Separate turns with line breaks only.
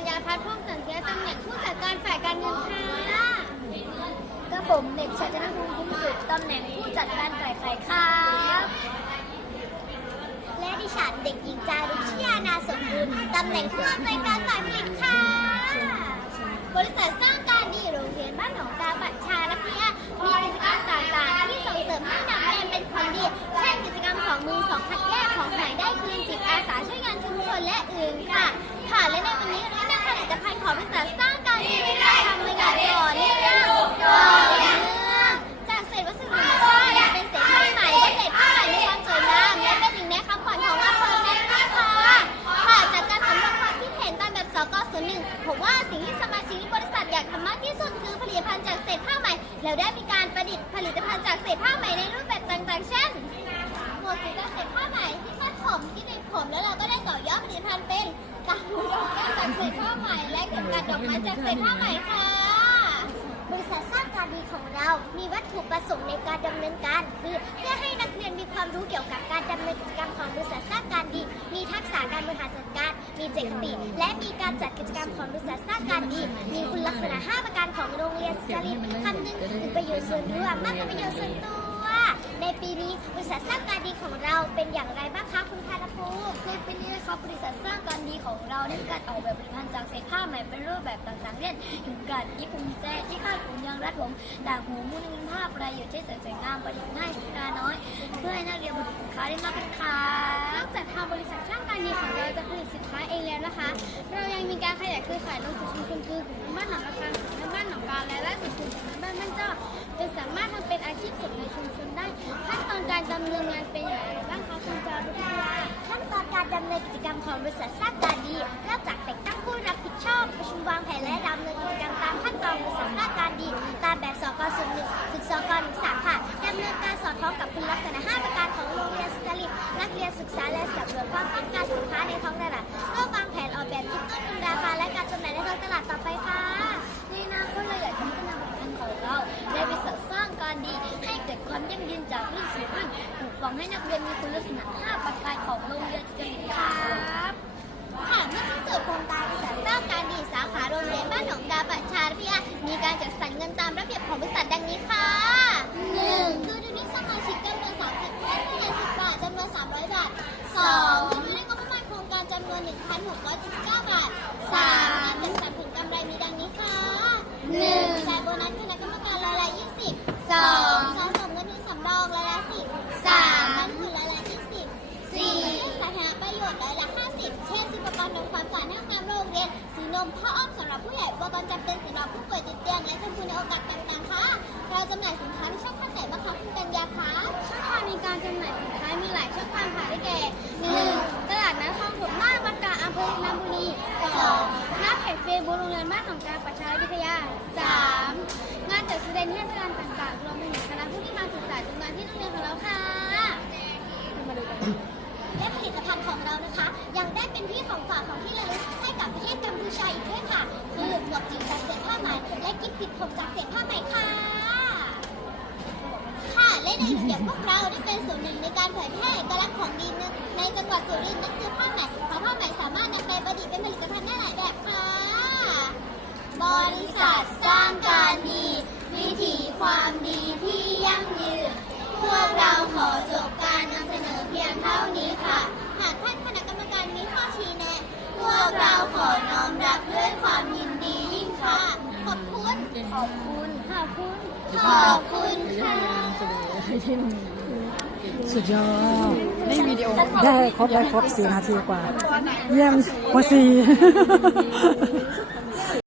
ญญาพัฒน์พ่วงสันเทียตำแหน่งผู้จัดการฝ่ายการเงินค่ะกระผมเด็กชายธนภูมิคุ้มสุขตำแหน่งผู้จัดการฝ่ายขายครับ และดิฉันเด็กหญิงจารุชยานาสมบูรณ์ตำแหน่งผู้อำนวยการฝ่ายผลิตค่ะ บริษัทสร้าง ว่าสิ่งที่สมาชิกบริษัทอยากทำมากที่สุดคือผลิตภัณฑ์จากเศษผ้าไหม่ แล้วได้มีการประดิษฐ์ผลิตภัณฑ์จากเศษผ้าไหม่ในรูปแบบต่างๆ เช่นหมวกสีจากเศษผ้าไหม่ที่คาดผมที่ติดผมแล้วเราก็ได้ต่อยอดผลิตภัณฑ์เป็นกางหูดอกแก้วจากเศษผ้าไหม่ และเข็มกลัดดอกไม้จากเศษผ้าไหม่ค่ะบริษัทสร้างการดีของเรา มีวัตถุประสงค์ในการดำเนินการ คือเพื่อให้นักเรียนมีความรู้เกี่ยวกับการดำเนินกิจกรรมของบริษัทสร้างการดี มีทักษะการบริหารจัดการ เจตคติ และมีการจัดกิจกรรมของบริษัทสร้างการดีมีคุณลักษณะ 5 ประการของโรงเรียนสกาลินคำนึงถึงประโยชน์ส่วนรวมมากกว่าประโยชน์ส่วนตัว ในปีนี้บริษัทสร้างการดีของเราเป็นอย่างไรบ้างคะคุณธนภูมิในปีนี้นะครับบริษัทสร้างการดีของเราได้การออกแบบผลิตภัณฑ์จากเศษผ้าใหม่เป็นรูปแบบต่างๆเช่นถึงการญี่ปุ่นแจที่คาดผมยางรัดผมต่างหูมูลนิธิภาพประโยชน์ใช้สวยงามประดิษฐ์ง่ายใช้เวลาน้อย เพื่อให้นักเรียนผลิตสินค้าได้มากขึ้นค่ะ
สินค้าเองแล้วนะคะ เรายังมีการขยายเครือข่ายลงสู่ชุมชนคือกลุ่มบ้านหนองกระคังและบ้านหนองกาและล่าสุดคือกลุ่มบ้านบ้านเจ้าจนสามารถทำเป็นอาชีพเสริมในชุมชนได้ขั้นตอนการดำเนินงานเป็นอย่างไรบ้างคะคุณจารุณี
ขั้นตอนการดำเนินกิจกรรมของบริษัทสร้างการดีเริ่มจากแต่งตั้งผู้รับผิดชอบประชุมวางแผนและดำเนินกิจกรรมตามขั้นตอนบริษัทสร้างการดี ตามแบบสกส่วนหนึ่งถึงสกหนึ่งสามค่ะดำเนินการสอดคล้องกับคุณลักษณะ5ประการของโรงเรียนสตลิตนักเรียนศึกษาและสำรวจ ความต้องการสินค้าในท้องตลาดเพื่อวางแผนออกแบบคิดต้นทุนราคาและการจำหน่ายในท้องตลาดต่อไปค่ะในอนาคตเราอยากจะพัฒนาผลิตภัณฑ์ของเราในบริษัทสร้างการดีให้เกิดความยั่งยืนจากรุ่นสู่รุ่นปลูกฝังให้นักเรียนมีคุณลักษณะ5ประการของโรงเรียนสตลิต นซื้อนมผ้าอ้อมสำหรับผู้ใหญ่อุปกรณ์จำเป็นสำหรับผู้ป่วยติดเตียงและทุนในโอกาสต่างๆค่ะ เราจำหน่ายสินค้าในช่องทางไหนบ้างคะคุณกัญญาคะ
ช่องทางในการจำหน่ายสินค้ามีหลายช่องทางค่ะได้แก่ 1. ตลาดนัดคลองถมหน้าวัดกาอำเภอนาบุรี 2. หน้าเพจเฟซบุ๊กโรงเรียนบ้านหนองกาประชาวิทยา 3. งานจัดแสดงนิทศการต่างๆรวมไปถึงคณะผู้ที่มาศึ
ผยแพร่เอกลักษณ์ของดีในจังหวัดสุรินทร์นั่นคือผ้าไหมเพราะผ้าไหมสามารถนำไปประดิษฐ์เป็นผลิตภัณฑ์ได้หลายแบบค่ะ บริษัทสร้างการดี วิถีความดีที่ยั่งยืน พวกเราขอจบการนำเสนอเพียงเท่านี้ค่ะ หากท่านคณะกรรมการมีข้อชี้แนะ พวกเราขอน้อมรับด้วยความยินดียิ่งค่ะ ขอบคุณ ขอบคุณ
ขอบคุณ
ขอบคุณค่ะ
สุดยอด
นี่วิดีโอ
ได้ครบได้ครบสี่นาทีกว่า เยี่ยมกว่าสี่